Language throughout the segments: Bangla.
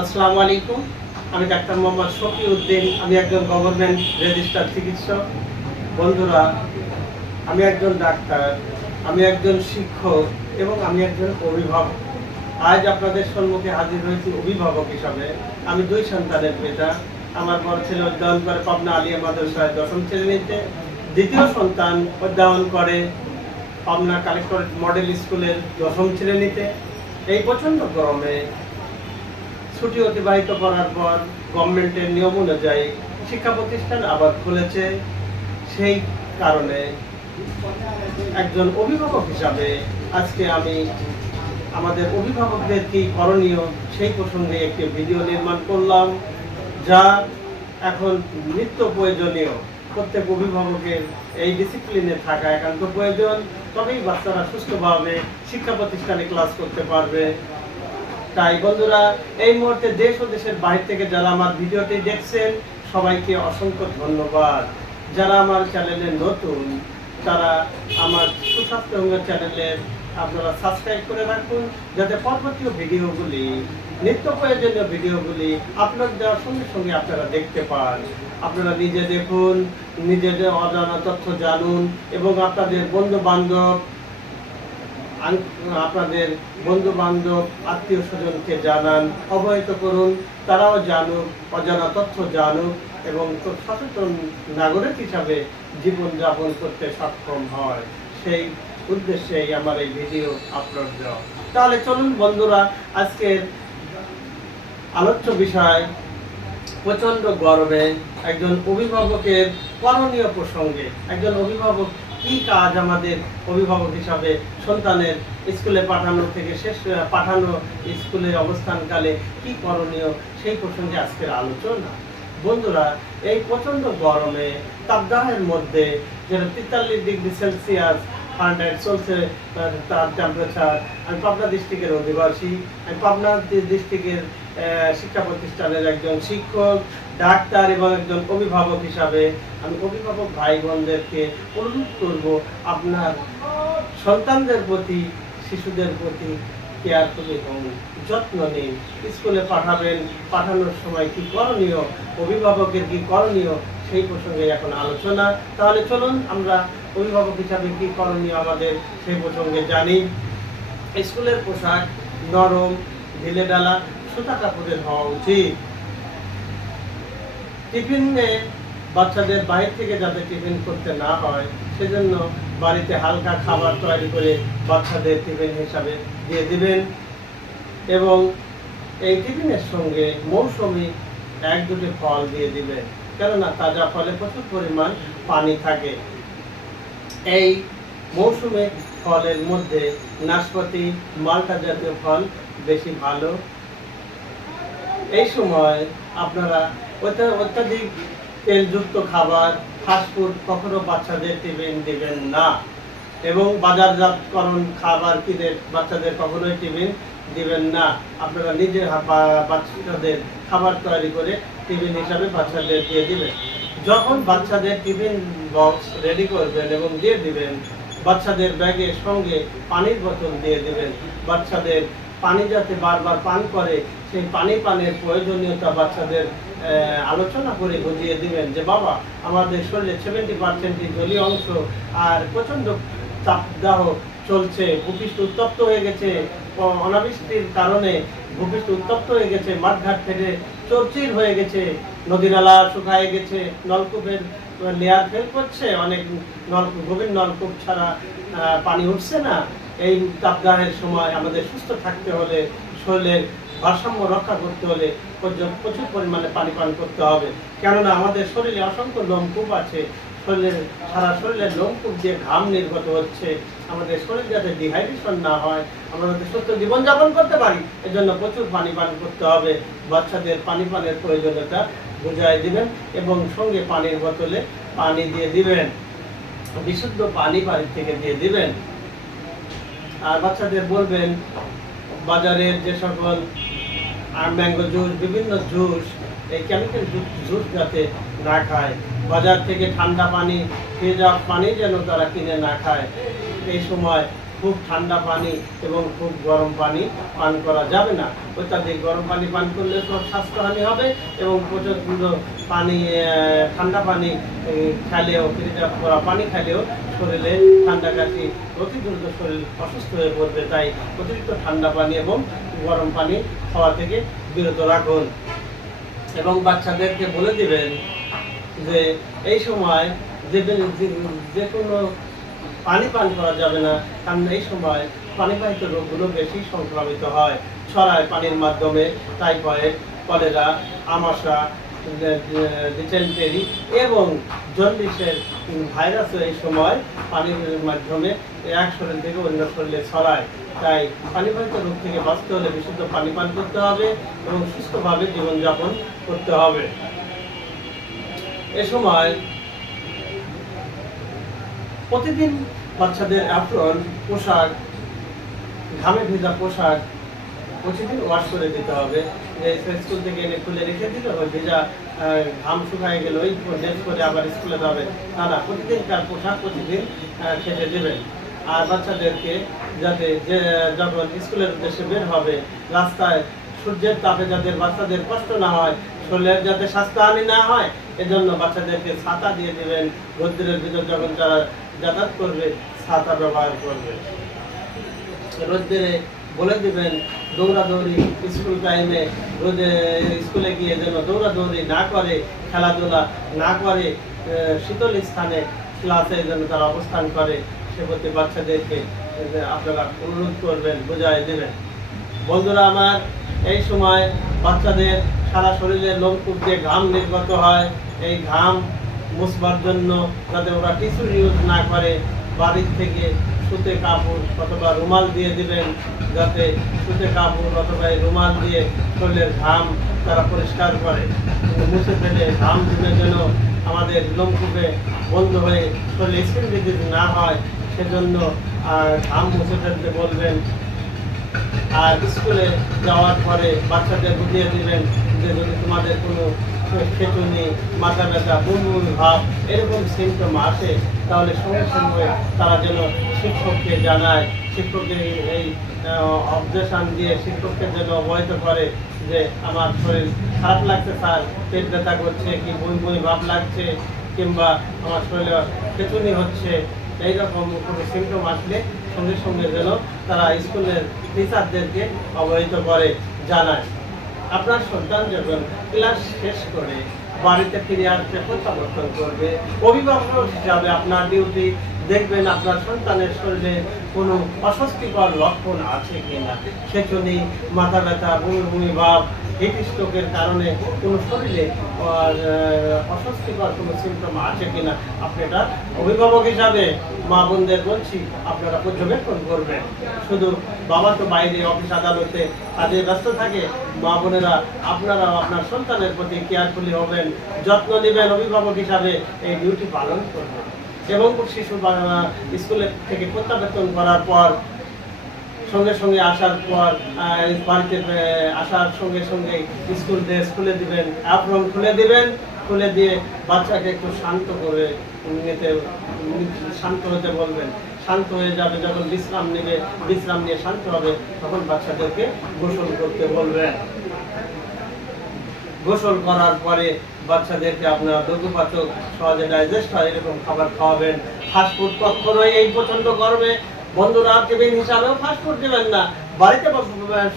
আসসালামু আলাইকুম। আমি ডাক্তার মোহাম্মদ শফি উদ্দিন আমি একজন গভর্নমেন্ট রেজিস্টার চিকিৎসক। বন্ধুরা, আমি একজন ডাক্তার, আমি একজন শিক্ষক এবং আমি একজন অভিভাবক। আজ আপনাদের সম্মুখে হাজির হয়েছি অভিভাবক হিসাবে। আমি দুই সন্তানের পিতা। আমার বড় ছেলে অধ্যয়ন করে পাবনা আলিয়া মাদ্রাসায় দশম শ্রেণীতে। দ্বিতীয় সন্তান অধ্যয়ন করে পাবনা কালেক্টরেট মডেল স্কুলের দশম শ্রেণীতে। এই প্রচণ্ড গরমে ছুটি অতিবাহিত করার পর গভর্নমেন্টের নিয়ম অনুযায়ী শিক্ষা প্রতিষ্ঠান আবার খুলেছে। সেই কারণে একজন অভিভাবক হিসাবে আজকে আমি আমাদের অভিভাবকদের কি করণীয় সেই প্রসঙ্গে একটি ভিডিও নির্মাণ করলাম, যা এখন নিত্য প্রয়োজনীয়। প্রত্যেক অভিভাবকের এই ডিসিপ্লিনে থাকা একান্ত প্রয়োজন। তবেই বাচ্চারা সুস্থভাবে শিক্ষা প্রতিষ্ঠানে ক্লাস করতে পারবে। তাই বন্ধুরা, এই মুহূর্তে দেশ ও দেশের বাইরে থেকে যারা আমার ভিডিওটি দেখছেন, সবাইকে অসংখ্য ধন্যবাদ। যারা আমার চ্যানেলে নতুন, তারা আমার সুস্বাস্থ্য অঙ্গ চ্যানেলের আপনারা সাবস্ক্রাইব করে রাখুন, যাতে পরবর্তী ভিডিওগুলি, নিত্য প্রয়োজনীয় ভিডিওগুলি আপলোড দেওয়ার সঙ্গে সঙ্গে আপনারা দেখতে পান। আপনারা নিজে দেখুন, নিজেদের অজানা তথ্য জানুন এবং আপনাদের বন্ধু বান্ধব আপনাদের বন্ধু বান্ধব আত্মীয় স্বজনকে জানান, অবহিত করুন, তারাও জানুক, অজানা তথ্য জানুক এবং সচেতন নাগরিক হিসাবে জীবনযাপন করতে সক্ষম হয়। সেই উদ্দেশ্যেই আমার এই ভিডিও আপলোড দেওয়া। তাহলে চলুন বন্ধুরা, আজকের আলোচ্য বিষয় প্রচণ্ড গরমে একজন অভিভাবকের করণীয় প্রসঙ্গে, একজন অভিভাবক কি কাজ আমাদের অভিভাবক হিসাবে সন্তানের স্কুলে পাঠানো থেকে শেষ পাঠানো স্কুলে অবস্থানকালে কি করণীয় সেই প্রসঙ্গে আজকের আলোচনা। বন্ধুরা, এই প্রচণ্ড গরমে তাপদাহের মধ্যে যেটা তেতাল্লিশ ডিগ্রি সেলসিয়াস ফারেনহাইট চলছে তার টেম্পারেচার আমি পাবনা ডিস্ট্রিক্টের অধিবাসী, আমি পাবনা ডিস্ট্রিক্টের শিক্ষা প্রতিষ্ঠানের একজন শিক্ষক ডাক্তার এবং একজন অভিভাবক হিসাবে আমি অভিভাবক ভাই বোনদেরকে অনুরোধ করব, আপনার সন্তানদের প্রতি, শিশুদের প্রতি কেয়ার কেয়ারফুল এবং যত্ন নিন। স্কুলে পাঠাবেন, পাঠানোর সময় কি করণীয়, অভিভাবকের কি করণীয়, সেই প্রসঙ্গে এখন আলোচনা। তাহলে চলুন আমরা অভিভাবক হিসাবে কি করণীয় আমাদের সেই প্রসঙ্গে জানি। স্কুলের পোশাক নরম ঢিলে ডালা সুতা কাপড়ের হওয়া উচিত। টিফিনে বাচ্চাদের বাইরে থেকে যাতে টিফিন করতে না হয়, সেজন্য বাড়িতে হালকা খাবার তৈরি করে বাচ্চাদের টিফিন হিসাবে দিয়ে দিবেন। এবং এই টিফিনের সঙ্গে মৌসুমি এক দুটি ফল দিয়ে দিবেন, কেননা তাজা ফলে প্রচুর পরিমাণ পানি থাকে। এই মৌসুমে ফলের মধ্যে নাশপাতি, মালটা জাতীয় ফল বেশি ভালো। এই সময় আপনারা অত্যাধিক তেলযুক্ত খাবার ফাস্টফুড কখনো বাচ্চাদের টিফিন দিবেন না। এবং বাজারজাতকরণ খাবার কিনে বাচ্চাদের কখনোই টিফিন দিবেন না। আপনারা নিজে হা- বা- বাচ্চাদের খাবার তৈরি করে টিফিন হিসাবে বাচ্চাদের দিয়ে দিবেন। যখন বাচ্চাদের টিফিন বক্স রেডি করবেন এবং দিয়ে দিবেন, বাচ্চাদের ব্যাগের সঙ্গে পানির বোতল দিয়ে দিবেন। বাচ্চাদের পানি যাতে বারবার পান করে, সেই পানি পানের প্রয়োজনীয়তা বাচ্চাদের আলোচনা করে বুঝিয়ে দিবেন যে, বাবা, আমাদের শরীরে সেভেন্টি পার্সেন্টই জলীয় অংশ আর প্রচণ্ড তাপদাহ চলছে, ভূপৃষ্ঠ উত্তপ্ত হয়ে গেছে। অনাবৃষ্টির কারণে ভূপৃষ্ঠ উত্তপ্ত হয়ে গেছে, মাঠঘাট ফেটে চরচির হয়ে গেছে। নদী নালা শুকায় গেছে, নলকূপের লেয়ার ফেল করছে, অনেক নলকূপ গভীর নলকূপ ছাড়া পানি উঠছে না। এই তাপদাহের সময় আমাদের সুস্থ থাকতে হলে শরীরের ভারসাম্য রক্ষা করতে হলে প্রচুর পরিমাণে পানি পান করতে হবে। কেননা আমাদের শরীরে অসংখ্য লোমকূপ আছে। শরীরের, সারা শরীরের লোমকূপ দিয়ে ঘাম নির্গত হচ্ছে। আমাদের শরীর যাতে ডিহাইড্রেশন না হয়, আমরা যাতে সুস্থ জীবনযাপন করতে পারি, এজন্য প্রচুর পানি পান করতে হবে। বাচ্চাদের পানি পানের প্রয়োজনীয়তা বুঝাই দিবেন এবং সঙ্গে পানির বোতলে পানি দিয়ে দিবেন। বিশুদ্ধ পানি বাড়ি থেকে দিয়ে দিবেন। আর বাচ্চাদের বলবেন, বাজারের যে সকল ম্যাঙ্গো জুস বিভিন্ন জুস এই কেমিক্যাল জুস যাতে না খায়। বাজার থেকে ঠান্ডা পানি ফ্রিজ পানি যেন তারা কিনে না খায়। এই সময় খুব ঠান্ডা পানি এবং খুব গরম পানি পান করা যাবে না। অত্যাধিক গরম পানি পান করলে তো স্বাস্থ্যহানি হবে এবং প্রচণ্ড পানি ঠান্ডা পানি খেলেও ফ্রিজে করা পানি খেলেও শরীরে ঠান্ডা কাশি অতি দ্রুত শরীর অসুস্থ হয়ে পড়বে। তাই অতিরিক্ত ঠান্ডা পানি এবং গরম পানি খাওয়া থেকে বিরত রাখুন। এবং বাচ্চাদেরকে বলে দিবেন যে, এই সময় যে- যে কোনো পানি পান করা যাবে না। কারণ এই সময় পানিবাহিত রোগগুলো বেশি সংক্রামিত হয়। ছড়ায় পানির মাধ্যমে টাইফয়েড কলেরা, আমাশা ডিসেন্টারি এবং জন্ডিসের ভাইরাসও এই সময় পানির মাধ্যমে এক শরীর থেকে অন্য শরীরে ছড়ায়। তাই পানিবাহিত রোগ থেকে বাঁচতে হলে বিশুদ্ধ পানি পান করতে হবে এবং সুস্থভাবে জীবনযাপন করতে হবে। এ সময় প্রতিদিন বাচ্চাদের অ্যাপ্রন পোশাক, ঘামে ভেজা পোশাক, প্রতিদিন ওয়াশ করে দিতে হবে। যে স্কুল থেকে এনে খুলে রেখে দিল, ওই ভেজা ঘাম শুকায় গেলে, ওই ড্রেস করে আবার স্কুলে যাবে। না না প্রতিদিন তার পোশাক প্রতিদিন খেতে দেবেন। আর বাচ্চাদেরকে যাতে যে, যখন স্কুলের উদ্দেশ্যে বের হবে, রাস্তায় সূর্যের তাপে যাতে বাচ্চাদের কষ্ট না হয়, শরীরের যাতে স্বাস্থ্যহানি না হয়, এজন্য বাচ্চাদেরকে ছাতা দিয়ে দেবেন। রোদ্রের ভিতর যখন তারা যাতায়াত করবে, ছাতা ব্যবহার করবে। রোদ্রে বলে দিবেন, দৌড়াদৌড়ি স্কুল টাইমে রোদে স্কুলে গিয়ে যেন দৌড়াদৌড়ি না করে, খেলাধুলা না করে শীতল স্থানে ক্লাসে যেন তারা অবস্থান করে, সে প্রতি বাচ্চাদেরকে আপনারা অনুরোধ করবেন, বোঝাই দেবেন। বন্ধুরা আমার, এই সময় বাচ্চাদের সারা শরীরে লোমকূপ দিয়ে ঘাম নির্গত হয়। এই ঘাম মুছবার জন্য যাতে ওরা টিস্যু ইউজ না করে, বাড়ির থেকে সুতে কাপড় অথবা রুমাল দিয়ে দিবেন, যাতে সুতে কাপড় অথবা রুমাল দিয়ে শরীরের ঘাম তারা পরিষ্কার করে। মুছে ফেলে ঘাম দিলে যেন আমাদের লোমকূপে বন্ধ হয়ে শরীরে স্কিন ডিজিজ না হয়, সেজন্য ঘাম মুছে ফেলতে বলবেন। আর স্কুলে যাওয়ার পরে বাচ্চাদের বুঝিয়ে দিবেন যে যদি তোমাদের কোনো খেটুনি মাথা ব্যথা বমি ভাব, এরকম সিমটম আসে, তাহলে সঙ্গে সঙ্গে তারা যেন শিক্ষককে জানায়, শিক্ষকের এই অবজেশন দিয়ে শিক্ষককে যেন অবহিত করে যে আমার শরীর খারাপ লাগছে, স্যার, পেট ব্যথা করছে, কি বমি বমি ভাব লাগছে, কিংবা আমার শরীরে খেটুনি হচ্ছে, এইরকম কোনো সিমটম আসলে সঙ্গে সঙ্গে যেন তারা স্কুলের টিচারদেরকে অবহিত করে, জানায়। আপনার সন্তান যখন ক্লাস শেষ করে, বাড়িতে ফিরে আসতে প্রত্যাবর্তন করবে অভিভাবক হিসাবে আপনার ডিউটি দেখবেন আপনার সন্তানের শরীরে কোনো অস্বস্তিকর লক্ষণ আছে কিনা, সেজন্যই মাথা ব্যথা ভূমি ভূমি ভাব হিট স্ট্রোকের কারণে কোনো শরীরে অস্বস্তিকর কোনো সিমটম আছে কিনা, আপনি এটা অভিভাবক হিসাবে মা বোনদের বলছি, আপনারা পর্যবেক্ষণ করবেন। শুধু বাবা তো বাইরে, অফিস, আদালতে কাজে ব্যস্ত থাকে, মা বোনেরা আপনারা আপনার সন্তানের প্রতি কেয়ারফুলি হবেন, যত্ন নেবেন, অভিভাবক হিসাবে এই ডিউটি পালন করবেন। এবং শিশু বা- স্কুলে থেকে প্রত্যাবর্তন করার পর সঙ্গে সঙ্গে আসার পর বাড়িতে আসার সঙ্গে সঙ্গে স্কুল ড্রেস খুলে দিবেন, অ্যাপ্রন খুলে দিবেন, খুলে দিয়ে বাচ্চাকে একটু শান্ত করে নিতে, শান্ত হতে বলবেন। শান্ত হয়ে যাবে, যখন বিশ্রাম নেবে, বিশ্রাম নিয়ে শান্ত হবে, তখন বাচ্চাদেরকে গোসল করতে বলবেন। গোসল করার পরে বাচ্চাদেরকে আপনারা লঘুপাচক, সহজে ডাইজেস্ট হয়, এরকম খাবার খাওয়াবেন। ফাস্টফুড কখনোই এই প্রচণ্ড গরমে বন্ধুরা দেবেন হিসাবেও ফাস্টফুড দেবেন না। বাড়িতে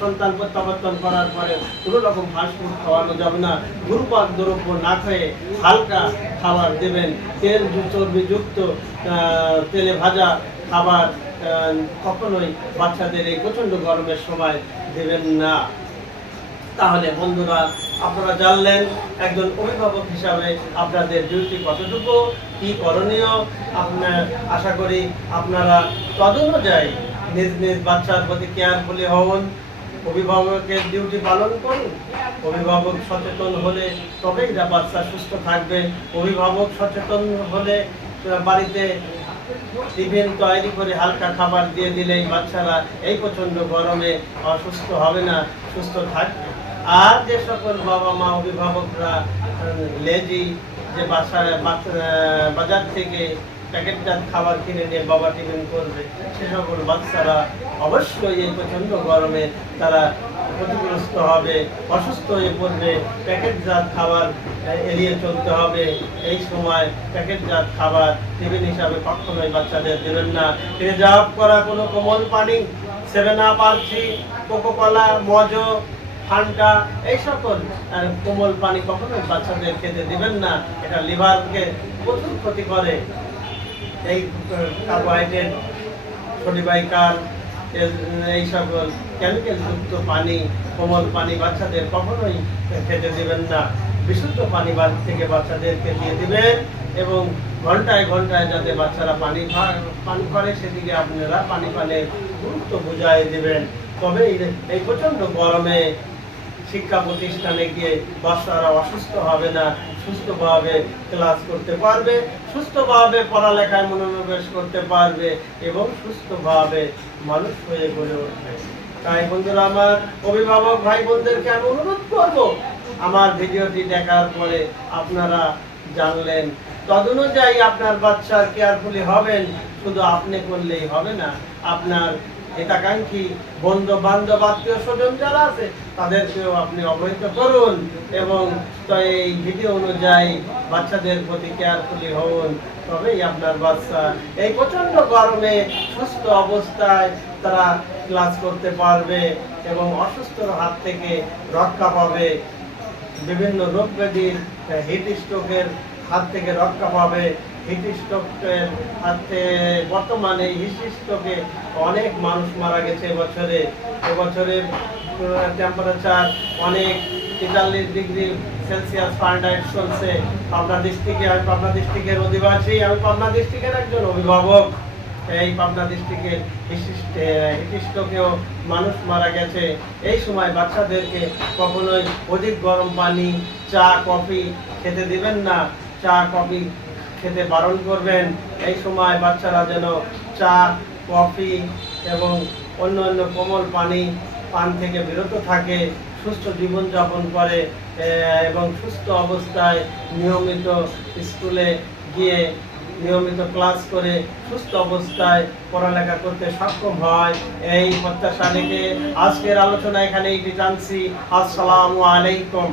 সন্তান প্রত্যাবর্তন করার পরে কোনো রকম ফাস্টফুড খাওয়ানো যাবে না। গুরুপাক দ্রব্য না খেয়ে হালকা খাবার দেবেন। তেল চর্বিযুক্ত তেলে ভাজা খাবার কখনোই বাচ্চাদের এই প্রচণ্ড গরমের সময় দেবেন না। তাহলে বন্ধুরা, আপনারা জানলেন একজন অভিভাবক হিসাবে আপনাদের ডিউটি কতটুকু, কি করণীয়? আপনার, আশা করি আপনারা তদনুযায়ী নিজ নিজ বাচ্চার প্রতি কেয়ারফুলি হন। অভিভাবকের ডিউটি পালন করুন। অভিভাবক সচেতন হলে তবেই না বাচ্চা সুস্থ থাকবে। অভিভাবক সচেতন হলে বাড়িতে টিফিন তৈরি করে হালকা খাবার দিয়ে দিলেই বাচ্চারা এই প্রচণ্ড গরমে অসুস্থ হবে না, সুস্থ থাকবে। আর যে সকল বাবা মা অভিভাবকরা, লেজি, যে বাচ্চা- বাজার থেকে প্যাকেটজাত খাবার কিনে নিয়ে বাবা টিফিন করবে, সে সকল বাচ্চারা অবশ্যই এই প্রচণ্ড গরমে তারা ক্ষতিগ্রস্ত হবে, অসুস্থ হয়ে পড়বে প্যাকেটজাত খাবার এড়িয়ে চলতে হবে। এই সময় প্যাকেটজাত খাবার টিফিন হিসাবে কখনোই বাচ্চাদের দেবেন না। রিজার্ভ করা কোনো কোমল পানি, seven up RC coca cola, Mojo ঠান্ডা এই সকল কোমল পানি কখনোই বাচ্চাদের খেতে দিবেন না। এটা লিভারকে প্রচুর ক্ষতি করে। এই কার্বোহাইড্রেট সরিবাইকার এই সকল কেমিক্যাল যুক্ত পানি, কোমল পানি বাচ্চাদের কখনোই খেতে দিবেন না। বিশুদ্ধ পানি বাড়ি থেকে বাচ্চাদেরকে দিয়ে দিবেন এবং ঘন্টায় ঘন্টায় যাতে বাচ্চারা পানি পান করে, সেদিকে আপনারা পানি পানের গুরুত্ব বুঝাই দেবেন। তবে এই প্রচণ্ড গরমে শিক্ষা প্রতিষ্ঠানে গিয়ে বাচ্চারা অসুস্থ হবে না, সুস্থভাবে ক্লাস করতে পারবে, সুস্থভাবে পড়ালেখায় মনোনিবেশ করতে পারবে এবং সুস্থভাবে মানুষ হয়ে গড়ে উঠবে। তাই বন্ধুরা, আমার অভিভাবক ভাই বোনদেরকে আমি অনুরোধ করব, আমার ভিডিওটি দেখার পরে আপনারা জানলেন, তদনুযায়ী আপনার বাচ্চার কেয়ারফুলি হবেন, শুধু আপনি করলেই হবে না, আপনার হিতাকাঙ্ক্ষী বন্ধু বান্ধব, আত্মীয় স্বজন যারা আছে, তাদেরকেও আপনি অবহিত করুন এবং এই ভিডিও অনুযায়ী বাচ্চাদের প্রতি কেয়ারফুলি হন তবেই আপনার বাচ্চা এই প্রচণ্ড গরমে সুস্থ অবস্থায় তারা ক্লাস করতে পারবে এবং অসুস্থর হাত থেকে রক্ষা পাবে। বিভিন্ন রোগ ব্যাধির হিট স্ট্রোকের হাত থেকে রক্ষা পাবে। হিট হাতে বর্তমানে হিট অনেক মানুষ মারা গেছে এবছরে। এবছরের টেম্পারেচার অনেক, তেতাল্লিশ ডিগ্রি সেলসিয়াস ফারেনহাইট চলছে। পাবনা ডিস্ট্রিক্টে আমি পাবনা ডিস্ট্রিক্টের অধিবাসী, আমি পাবনা ডিস্ট্রিক্টের একজন অভিভাবক। এই পাবনা ডিস্ট্রিক্টের হিটিস্টকেও মানুষ মারা গেছে। এই সময় বাচ্চাদেরকে কখনোই অধিক গরম পানি, চা, কফি খেতে দিবেন না। চা, কফি খেতে বারণ করবেন। এই সময় বাচ্চারা যেন চা, কফি এবং অন্য অন্য কোমল পানি পান থেকে বিরত থাকে, সুস্থ জীবনযাপন করে এবং সুস্থ অবস্থায় নিয়মিত স্কুলে গিয়ে নিয়মিত ক্লাস করে সুস্থ অবস্থায় পড়ালেখা করতে সক্ষম হয়। এই প্রত্যাশা আজকের আলোচনা এখানেই টানছি আসসালামু আলাইকুম।